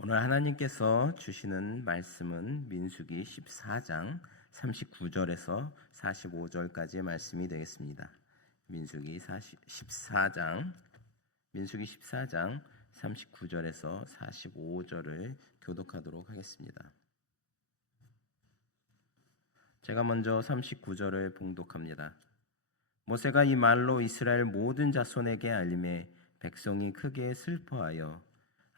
오늘 하나님께서 주시는 말씀은 민수기 14장 39절에서 45절까지의 말씀이 되겠습니다. 민수기 14장 39절에서 45절을 교독하도록 하겠습니다. 제가 먼저 39절을 봉독합니다. 모세가 이 말로 이스라엘 모든 자손에게 알림해 백성이 크게 슬퍼하여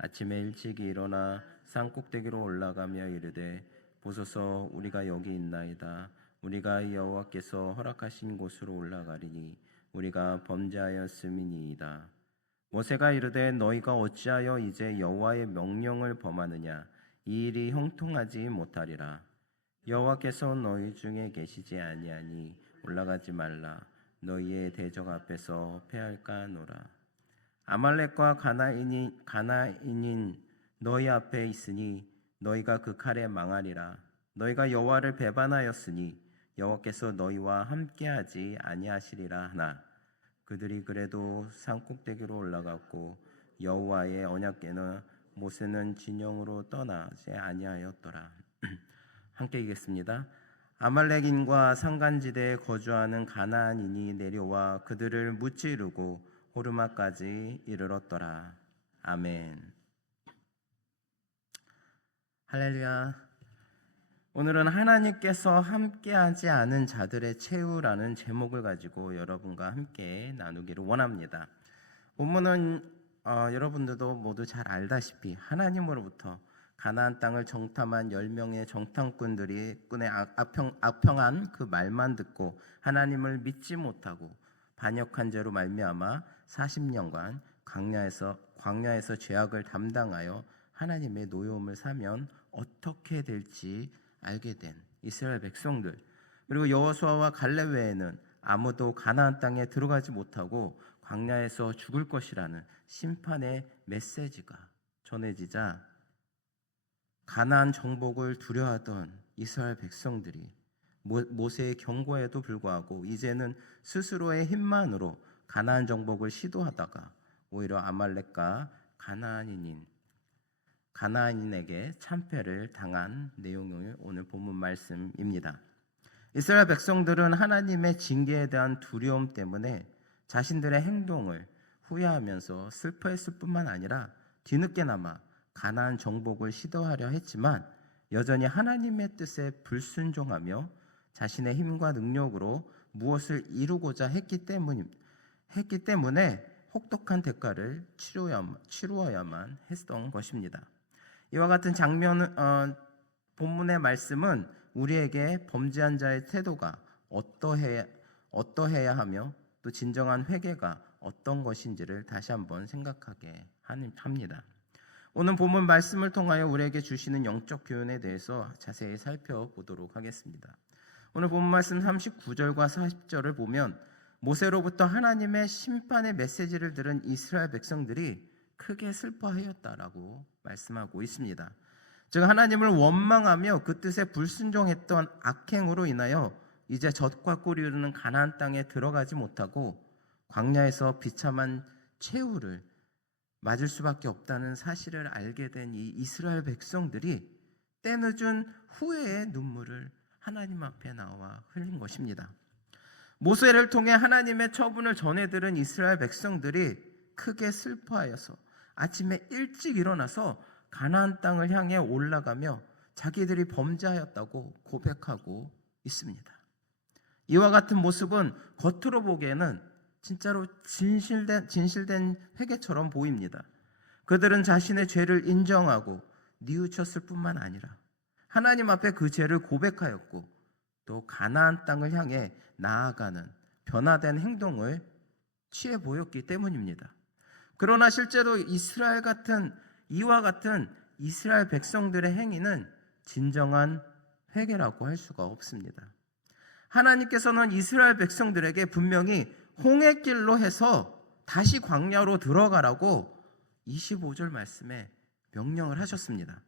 아침에 일찍 일어나 산꼭대기로 올라가며 이르되 보소서 우리가 여기 있나이다. 우리가 여호와께서 허락하신 곳으로 올라가리니 우리가 범죄하였음이니이다. 모세가 이르되 너희가 어찌하여 이제 여호와의 명령을 범하느냐. 이 일이 형통하지 못하리라. 여호와께서 너희 중에 계시지 아니하니 올라가지 말라. 너희의 대적 앞에서 패할까 하노라. 아말렉과 가나인인 너희 앞에 있으니 너희가 그 칼에 망하리라. 너희가 여호와를 배반하였으니 여호와께서 너희와 함께하지 아니하시리라 하나 그들이 그래도 산꼭대기로 올라갔고 여호와의 언약궤는 모세는 진영으로 떠나지 아니하였더라. 함께 읽겠습니다. 아말렉인과 산간지대에 거주하는 가나안인이 내려와 그들을 무찌르고 호르마까지 이르렀더라. 아멘. 할렐루야. 오늘은 하나님께서 함께하지 않은 자들의 최후라는 제목을 가지고 여러분과 함께 나누기를 원합니다. 본문은 여러분들도 모두 잘 알다시피 하나님으로부터 가나안 땅을 정탐한 10명의 정탐꾼들이 꾼의 악평한 그 말만 듣고 하나님을 믿지 못하고 반역한 죄로 말미암아 40년간 광야에서 죄악을 담당하여 하나님의 노여움을 사면 어떻게 될지 알게 된 이스라엘 백성들, 그리고 여호수아와 갈렙 외에는 아무도 가나안 땅에 들어가지 못하고 광야에서 죽을 것이라는 심판의 메시지가 전해지자 가나안 정복을 두려워하던 이스라엘 백성들이 모세의 경고에도 불구하고 이제는 스스로의 힘만으로 가나안 정복을 시도하다가 오히려 아말렉과 가나안인에게 참패를 당한 내용이 오늘 본문 말씀입니다. 이스라엘 백성들은 하나님의 징계에 대한 두려움 때문에 자신들의 행동을 후회하면서 슬퍼했을 뿐만 아니라 뒤늦게나마 가나안 정복을 시도하려 했지만 여전히 하나님의 뜻에 불순종하며 자신의 힘과 능력으로 무엇을 이루고자 했기 때문에 혹독한 대가를 치루어야만 했던 것입니다. 이와 같은 본문의 말씀은 우리에게 범죄한 자의 태도가 어떠해야 하며 또 진정한 회개가 어떤 것인지를 다시 한번 생각하게 합니다. 오늘 본문 말씀을 통하여 우리에게 주시는 영적 교훈에 대해서 자세히 살펴보도록 하겠습니다. 오늘 본문 말씀 39절과 40절을 보면 모세로부터 하나님의 심판의 메시지를 들은 이스라엘 백성들이 크게 슬퍼하였다라고 말씀하고 있습니다. 즉 하나님을 원망하며 그 뜻에 불순종했던 악행으로 인하여 이제 젖과 꿀이 흐르는 가나안 땅에 들어가지 못하고 광야에서 비참한 최후를 맞을 수밖에 없다는 사실을 알게 된 이 이스라엘 백성들이 때늦은 후회의 눈물을 하나님 앞에 나와 흘린 것입니다. 모세를 통해 하나님의 처분을 전해들은 이스라엘 백성들이 크게 슬퍼하여서 아침에 일찍 일어나서 가나안 땅을 향해 올라가며 자기들이 범죄하였다고 고백하고 있습니다. 이와 같은 모습은 겉으로 보기에는 진짜로 진실된 회개처럼 보입니다. 그들은 자신의 죄를 인정하고 뉘우쳤을 뿐만 아니라 하나님 앞에 그 죄를 고백하였고 또 가나안 땅을 향해 나아가는 변화된 행동을 취해 보였기 때문입니다. 그러나 실제로 이와 같은 이스라엘 백성들의 행위는 진정한 회개라고 할 수가 없습니다. 하나님께서는 이스라엘 백성들에게 분명히 홍해길로 해서 다시 광야로 들어가라고 25절 말씀에 명령을 하셨습니다.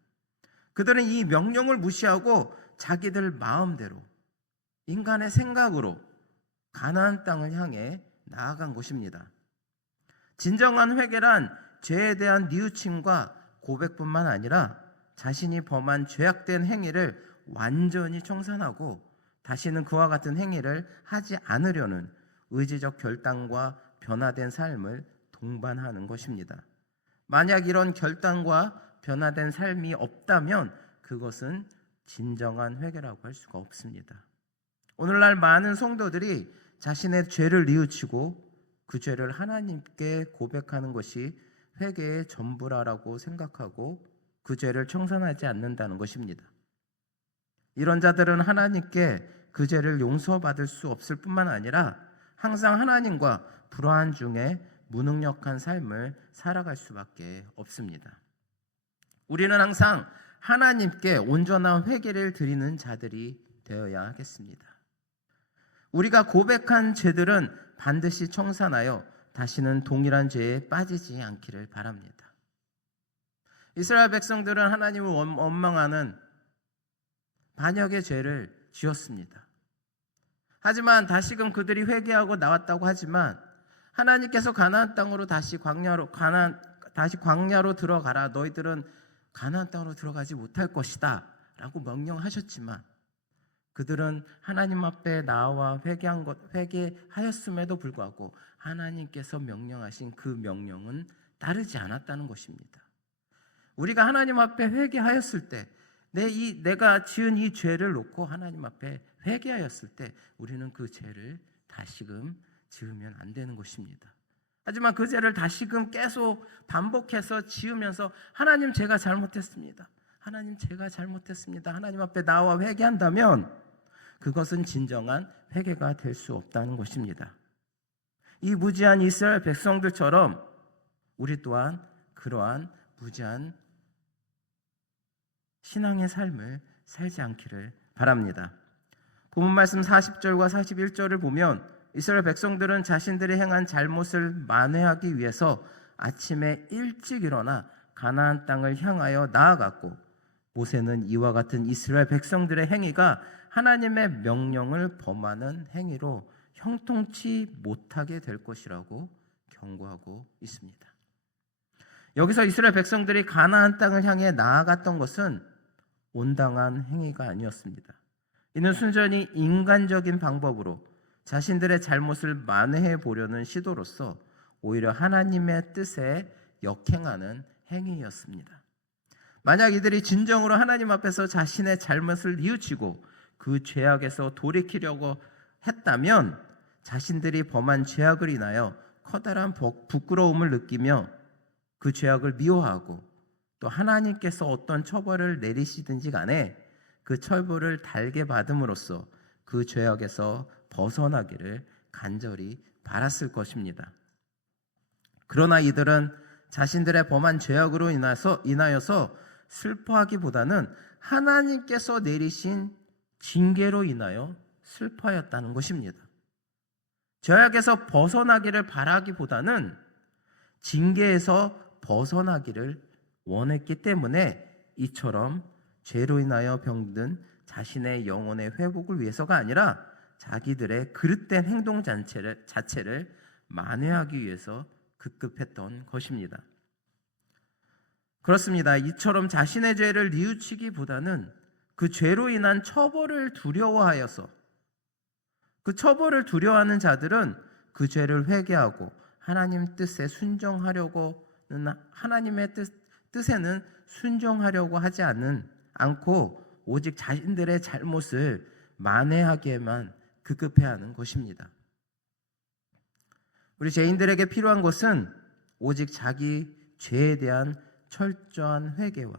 그들은 이 명령을 무시하고 자기들 마음대로 인간의 생각으로 가나안 땅을 향해 나아간 것입니다. 진정한 회개란 죄에 대한 뉘우침과 고백뿐만 아니라 자신이 범한 죄악된 행위를 완전히 청산하고 다시는 그와 같은 행위를 하지 않으려는 의지적 결단과 변화된 삶을 동반하는 것입니다. 만약 이런 결단과 변화된 삶이 없다면 그것은 진정한 회개라고 할 수가 없습니다. 오늘날 많은 성도들이 자신의 죄를 뉘우치고 그 죄를 하나님께 고백하는 것이 회개의 전부라고 생각하고 그 죄를 청산하지 않는다는 것입니다. 이런 자들은 하나님께 그 죄를 용서받을 수 없을 뿐만 아니라 항상 하나님과 불화한 중에 무능력한 삶을 살아갈 수밖에 없습니다. 우리는 항상 하나님께 온전한 회개를 드리는 자들이 되어야 하겠습니다. 우리가 고백한 죄들은 반드시 청산하여 다시는 동일한 죄에 빠지지 않기를 바랍니다. 이스라엘 백성들은 하나님을 원망하는 반역의 죄를 지었습니다. 하지만 다시금 그들이 회개하고 나왔다고 하지만 하나님께서 가나안 땅으로 다시 광야로 들어가라. 너희들은 가나안 땅으로 들어가지 못할 것이다 라고 명령하셨지만 그들은 하나님 앞에 나와 회개하였음에도 불구하고 하나님께서 명령하신 그 명령은 따르지 않았다는 것입니다. 우리가 하나님 앞에 회개하였을 때 내가 지은 이 죄를 놓고 하나님 앞에 회개하였을 때 우리는 그 죄를 다시금 지으면 안 되는 것입니다. 하지만 그 죄를 다시금 계속 반복해서 지으면서 하나님 제가 잘못했습니다. 하나님 제가 잘못했습니다. 하나님 앞에 나와 회개한다면 그것은 진정한 회개가 될 수 없다는 것입니다. 이 무지한 이스라엘 백성들처럼 우리 또한 그러한 무지한 신앙의 삶을 살지 않기를 바랍니다. 본문 말씀 40절과 41절을 보면 이스라엘 백성들은 자신들이 행한 잘못을 만회하기 위해서 아침에 일찍 일어나 가나안 땅을 향하여 나아갔고 모세는 이와 같은 이스라엘 백성들의 행위가 하나님의 명령을 범하는 행위로 형통치 못하게 될 것이라고 경고하고 있습니다. 여기서 이스라엘 백성들이 가나안 땅을 향해 나아갔던 것은 온당한 행위가 아니었습니다. 이는 순전히 인간적인 방법으로 자신들의 잘못을 만회해 보려는 시도로서 오히려 하나님의 뜻에 역행하는 행위였습니다. 만약 이들이 진정으로 하나님 앞에서 자신의 잘못을 뉘우치고 그 죄악에서 돌이키려고 했다면 자신들이 범한 죄악을 인하여 커다란 부끄러움을 느끼며 그 죄악을 미워하고 또 하나님께서 어떤 처벌을 내리시든지 간에 그 처벌을 달게 받음으로써 그 죄악에서 벗어나기를 간절히 바랐을 것입니다. 그러나 이들은 자신들의 범한 죄악으로 인하여서 슬퍼하기보다는 하나님께서 내리신 징계로 인하여 슬퍼하였다는 것입니다. 죄악에서 벗어나기를 바라기보다는 징계에서 벗어나기를 원했기 때문에 이처럼 죄로 인하여 병든 자신의 영혼의 회복을 위해서가 아니라 자기들의 그릇된 행동 자체를 만회하기 위해서 급급했던 것입니다. 그렇습니다. 이처럼 자신의 죄를 뉘우치기보다는 그 죄로 인한 처벌을 두려워하여서 그 처벌을 두려워하는 자들은 그 죄를 회개하고 하나님 뜻에 하나님의 뜻에는 순종하려고 하지 않고 오직 자신들의 잘못을 만회하기에만 급급해하는 것입니다. 우리 죄인들에게 필요한 것은 오직 자기 죄에 대한 철저한 회개와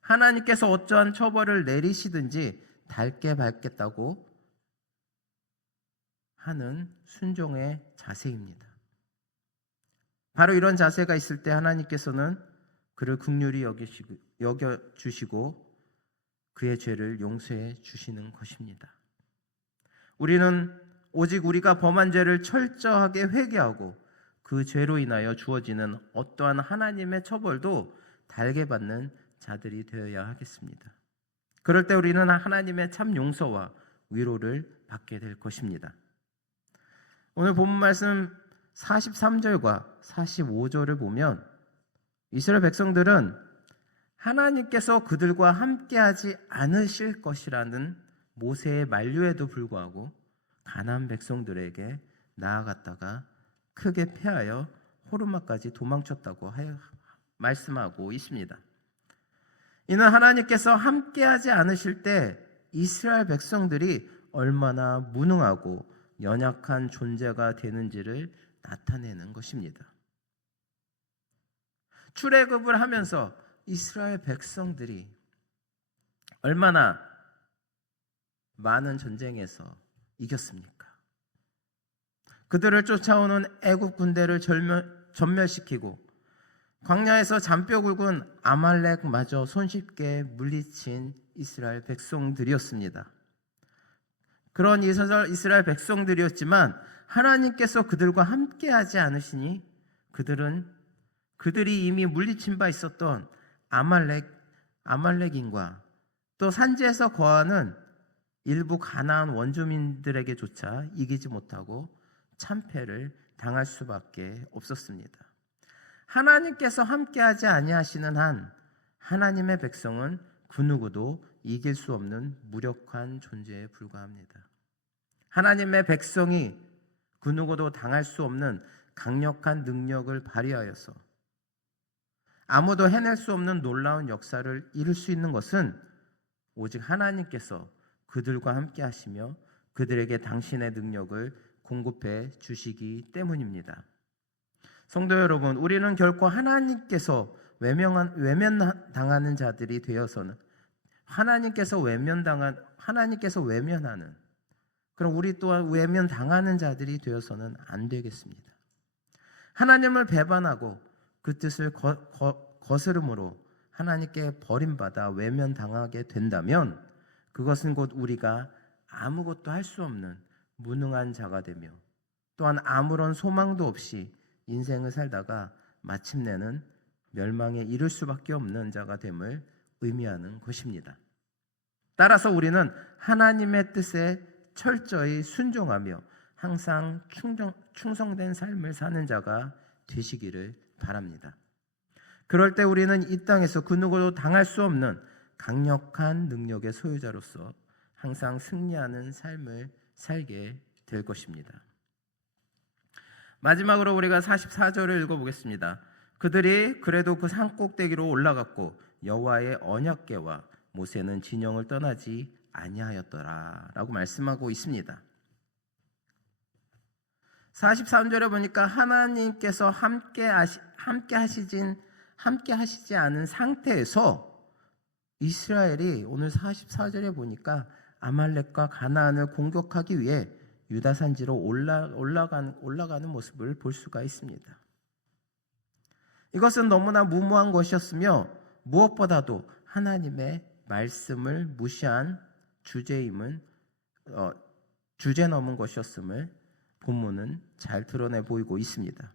하나님께서 어떠한 처벌을 내리시든지 닳게 밟겠다고 하는 순종의 자세입니다. 바로 이런 자세가 있을 때 하나님께서는 그를 긍휼히 여겨주시고 그의 죄를 용서해 주시는 것입니다. 우리는 오직 우리가 범한 죄를 철저하게 회개하고 그 죄로 인하여 주어지는 어떠한 하나님의 처벌도 달게 받는 자들이 되어야 하겠습니다. 그럴 때 우리는 하나님의 참 용서와 위로를 받게 될 것입니다. 오늘 본문 말씀 43절과 45절을 보면 이스라엘 백성들은 하나님께서 그들과 함께하지 않으실 것이라는 모세의 만류에도 불구하고 가나안 백성들에게 나아갔다가 크게 패하여 호르마까지 도망쳤다고 말씀하고 있습니다. 이는 하나님께서 함께하지 않으실 때 이스라엘 백성들이 얼마나 무능하고 연약한 존재가 되는지를 나타내는 것입니다. 출애굽을 하면서 이스라엘 백성들이 얼마나 많은 전쟁에서 이겼습니까? 그들을 쫓아오는 애국 군대를 전멸시키고 광야에서 잔뼈 굵은 아말렉마저 손쉽게 물리친 이스라엘 백성들이었습니다. 그런 이스라엘 백성들이었지만 하나님께서 그들과 함께하지 않으시니 그들이 이미 물리친 바 있었던 아말렉인과 또 산지에서 거하는 일부 가나안 원주민들에게조차 이기지 못하고 참패를 당할 수밖에 없었습니다. 하나님께서 함께하지 아니하시는 한 하나님의 백성은 그 누구도 이길 수 없는 무력한 존재에 불과합니다. 하나님의 백성이 그 누구도 당할 수 없는 강력한 능력을 발휘하여서 아무도 해낼 수 없는 놀라운 역사를 이룰 수 있는 것은 오직 하나님께서 그들과 함께 하시며 그들에게 당신의 능력을 공급해 주시기 때문입니다. 성도 여러분, 우리는 결코 하나님께서 외면당하는 자들이 되어서는 하나님께서 외면하는 그럼 우리 또한 외면당하는 자들이 되어서는 안 되겠습니다. 하나님을 배반하고 그 뜻을 거스름으로 하나님께 버림받아 외면당하게 된다면 그것은 곧 우리가 아무것도 할 수 없는 무능한 자가 되며 또한 아무런 소망도 없이 인생을 살다가 마침내는 멸망에 이를 수밖에 없는 자가 됨을 의미하는 것입니다. 따라서 우리는 하나님의 뜻에 철저히 순종하며 항상 충성된 삶을 사는 자가 되시기를 바랍니다. 그럴 때 우리는 이 땅에서 그 누구도 당할 수 없는 강력한 능력의 소유자로서 항상 승리하는 삶을 살게 될 것입니다. 마지막으로 우리가 44절을 읽어보겠습니다. 그들이 그래도 그 산 꼭대기로 올라갔고 여호와의 언약궤와 모세는 진영을 떠나지 아니하였더라 라고 말씀하고 있습니다. 43절에 보니까 하나님께서 함께 하시지 않은 상태에서 이스라엘이 오늘 44절에 보니까 아말렉과 가나안을 공격하기 위해 유다 산지로 올라가는 모습을 볼 수가 있습니다. 이것은 너무나 무모한 것이었으며 무엇보다도 하나님의 말씀을 무시한 주제 넘은 것이었음을 본문은 잘 드러내 보이고 있습니다.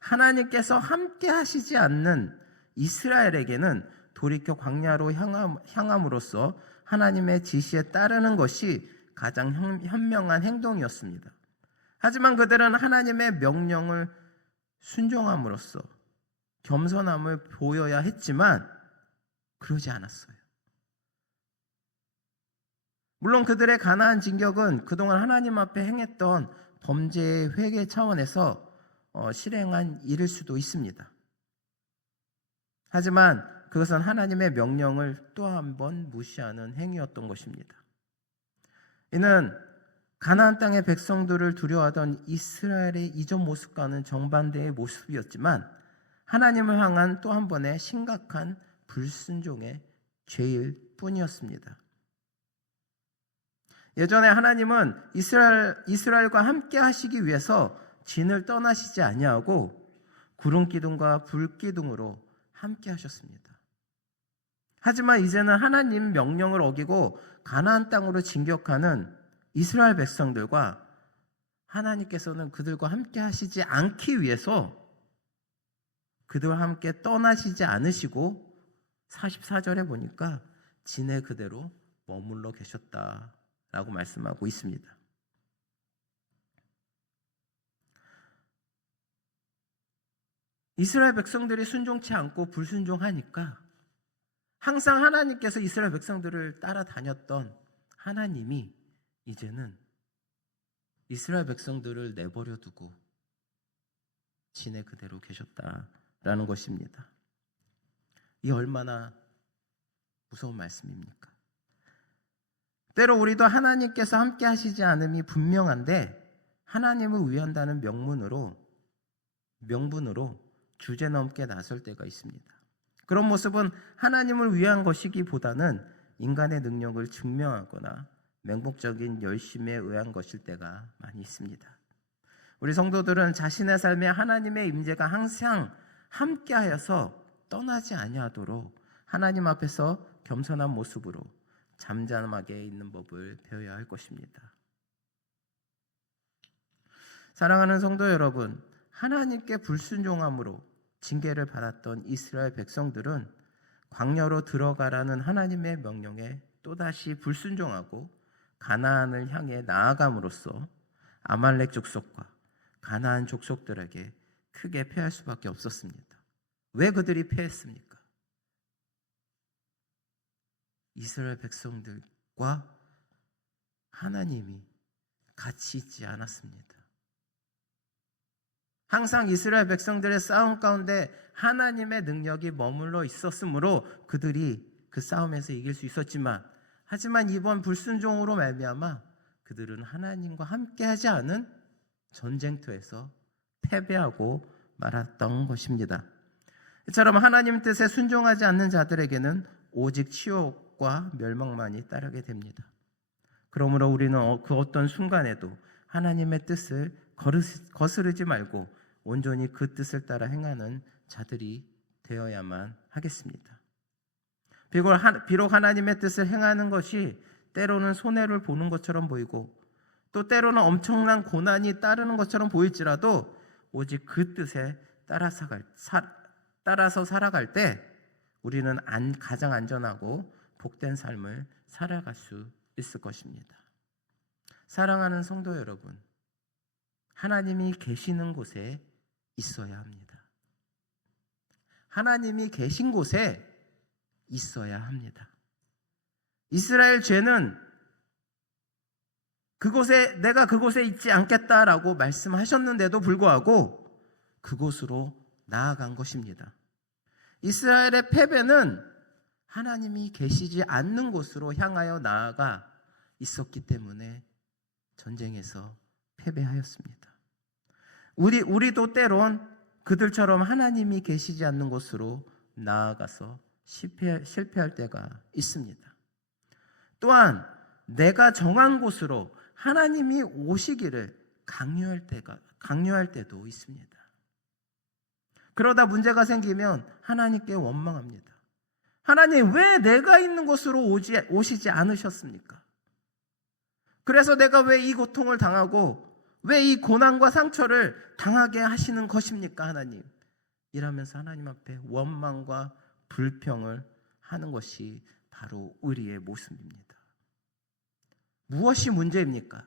하나님께서 함께 하시지 않는 이스라엘에게는 돌이켜 광야로 향함으로써 하나님의 지시에 따르는 것이 가장 현명한 행동이었습니다. 하지만 그들은 하나님의 명령을 순종함으로써 겸손함을 보여야 했지만 그러지 않았어요. 물론 그들의 가나안 진격은 그동안 하나님 앞에 행했던 범죄의 회개 차원에서 실행한 일일 수도 있습니다. 하지만 그것은 하나님의 명령을 또 한 번 무시하는 행위였던 것입니다. 이는 가나안 땅의 백성들을 두려워하던 이스라엘의 이전 모습과는 정반대의 모습이었지만 하나님을 향한 또 한 번의 심각한 불순종의 죄일 뿐이었습니다. 예전에 하나님은 이스라엘과 함께 하시기 위해서 진을 떠나시지 아니하고 구름 기둥과 불 기둥으로 함께 하셨습니다. 하지만 이제는 하나님 명령을 어기고 가나안 땅으로 진격하는 이스라엘 백성들과 하나님께서는 그들과 함께 하시지 않기 위해서 그들과 함께 떠나시지 않으시고 44절에 보니까 진에 그대로 머물러 계셨다라고 말씀하고 있습니다. 이스라엘 백성들이 순종치 않고 불순종하니까 항상 하나님께서 이스라엘 백성들을 따라다녔던 하나님이 이제는 이스라엘 백성들을 내버려 두고 지내 그대로 계셨다라는 것입니다. 이 얼마나 무서운 말씀입니까? 때로 우리도 하나님께서 함께 하시지 않음이 분명한데 하나님을 위한다는 명분으로 주제넘게 나설 때가 있습니다. 그런 모습은 하나님을 위한 것이기보다는 인간의 능력을 증명하거나 맹목적인 열심에 의한 것일 때가 많이 있습니다. 우리 성도들은 자신의 삶에 하나님의 임재가 항상 함께하여서 떠나지 아니하도록 하나님 앞에서 겸손한 모습으로 잠잠하게 있는 법을 배워야 할 것입니다. 사랑하는 성도 여러분, 하나님께 불순종함으로 징계를 받았던 이스라엘 백성들은 광야로 들어가라는 하나님의 명령에 또다시 불순종하고 가나안을 향해 나아감으로써 아말렉 족속과 가나안 족속들에게 크게 패할 수밖에 없었습니다. 왜 그들이 패했습니까? 이스라엘 백성들과 하나님이 같이 있지 않았습니다. 항상 이스라엘 백성들의 싸움 가운데 하나님의 능력이 머물러 있었으므로 그들이 그 싸움에서 이길 수 있었지만, 하지만 이번 불순종으로 말미암아 그들은 하나님과 함께하지 않은 전쟁터에서 패배하고 말았던 것입니다. 이처럼 하나님 뜻에 순종하지 않는 자들에게는 오직 치욕과 멸망만이 따르게 됩니다. 그러므로 우리는 그 어떤 순간에도 하나님의 뜻을 거스르지 말고 온전히 그 뜻을 따라 행하는 자들이 되어야만 하겠습니다. 비록 하나님의 뜻을 행하는 것이 때로는 손해를 보는 것처럼 보이고 또 때로는 엄청난 고난이 따르는 것처럼 보일지라도 오직 그 뜻에 따라서 살아갈 때 우리는 가장 안전하고 복된 삶을 살아갈 수 있을 것입니다. 사랑하는 성도 여러분, 하나님이 계시는 곳에 있어야 합니다. 하나님이 계신 곳에 있어야 합니다. 이스라엘 죄는 내가 그곳에 있지 않겠다라고 말씀하셨는데도 불구하고 그곳으로 나아간 것입니다. 이스라엘의 패배는 하나님이 계시지 않는 곳으로 향하여 나아가 있었기 때문에 전쟁에서 패배하였습니다. 우리도 때론 그들처럼 하나님이 계시지 않는 곳으로 나아가서 실패할 때가 있습니다. 또한 내가 정한 곳으로 하나님이 오시기를 강요할 때도 있습니다. 그러다 문제가 생기면 하나님께 원망합니다. 하나님, 왜 내가 있는 곳으로 오시지 않으셨습니까? 그래서 내가 왜 이 고통을 당하고 왜 이 고난과 상처를 당하게 하시는 것입니까, 하나님? 이러면서 하나님 앞에 원망과 불평을 하는 것이 바로 우리의 모습입니다. 무엇이 문제입니까?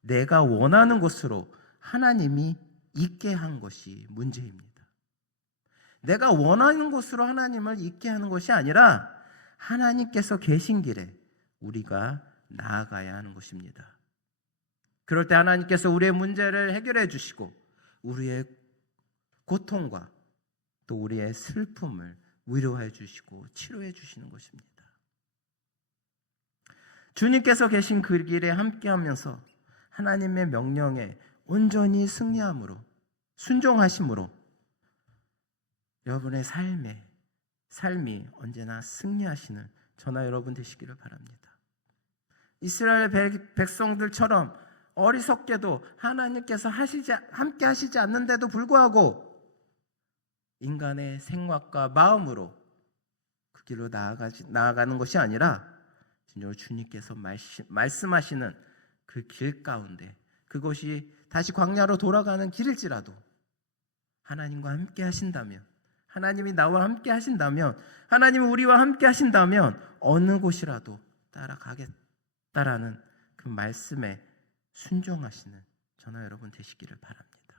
내가 원하는 곳으로 하나님이 있게 한 것이 문제입니다. 내가 원하는 곳으로 하나님을 있게 하는 것이 아니라 하나님께서 계신 길에 우리가 나아가야 하는 것입니다. 그럴 때 하나님께서 우리의 문제를 해결해 주시고 우리의 고통과 또 우리의 슬픔을 위로해 주시고 치료해 주시는 것입니다. 주님께서 계신 그 길에 함께하면서 하나님의 명령에 온전히 승리함으로 순종하심으로 여러분의 삶이 언제나 승리하시는 저나 여러분 되시기를 바랍니다. 이스라엘 백성들처럼 어리석게도 하나님께서 함께 하시지 않는데도 불구하고 인간의 생각과 마음으로 그 길로 나아가는 것이 아니라 진정 주님께서 말씀하시는 그 길 가운데, 그것이 다시 광야로 돌아가는 길일지라도 하나님과 함께 하신다면, 하나님이 나와 함께 하신다면, 하나님이 우리와 함께 하신다면 어느 곳이라도 따라가겠다라는 그 말씀에 순종하시는 저나 여러분 되시기를 바랍니다.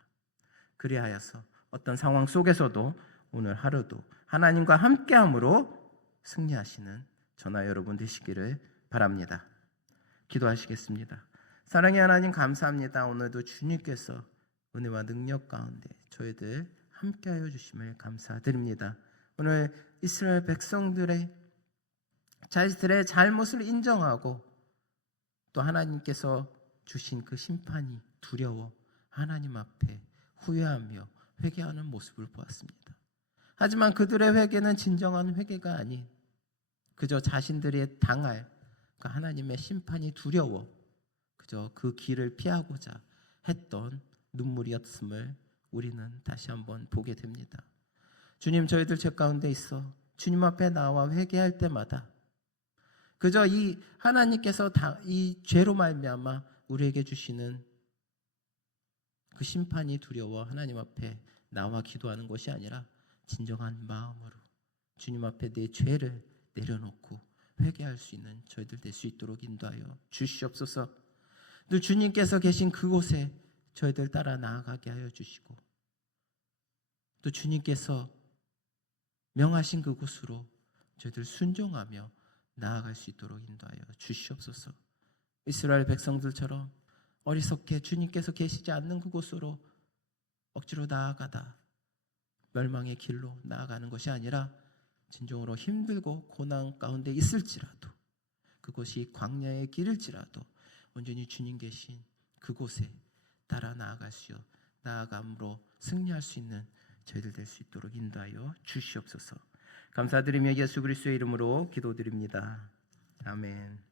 그리하여서 어떤 상황 속에서도 오늘 하루도 하나님과 함께함으로 승리하시는 저나 여러분 되시기를 바랍니다. 기도하시겠습니다. 사랑의 하나님, 감사합니다. 오늘도 주님께서 은혜와 능력 가운데 저희들 함께하여 주심을 감사드립니다. 오늘 이스라엘 백성들의 자신들의 잘못을 인정하고 또 하나님께서 주신 그 심판이 두려워 하나님 앞에 후회하며 회개하는 모습을 보았습니다. 하지만 그들의 회개는 진정한 회개가 아닌 그저 자신들이 당할 그 하나님의 심판이 두려워 그저 그 길을 피하고자 했던 눈물이었음을 우리는 다시 한번 보게 됩니다. 주님, 저희들 죄 가운데 있어 주님 앞에 나와 회개할 때마다 그저 이 하나님께서 이 죄로 말미암아 우리에게 주시는 그 심판이 두려워 하나님 앞에 나와 기도하는 것이 아니라 진정한 마음으로 주님 앞에 내 죄를 내려놓고 회개할 수 있는 저희들 될 수 있도록 인도하여 주시옵소서. 또 주님께서 계신 그곳에 저희들 따라 나아가게 하여 주시고 또 주님께서 명하신 그곳으로 저희들 순종하며 나아갈 수 있도록 인도하여 주시옵소서. 이스라엘 백성들처럼 어리석게 주님께서 계시지 않는 그곳으로 억지로 나아가다 멸망의 길로 나아가는 것이 아니라 진정으로 힘들고 고난 가운데 있을지라도 그곳이 광야의 길일지라도 온전히 주님 계신 그곳에 따라 나아감으로 승리할 수 있는 저희들 될 수 있도록 인도하여 주시옵소서. 감사드리며 예수 그리스도의 이름으로 기도드립니다. 아멘.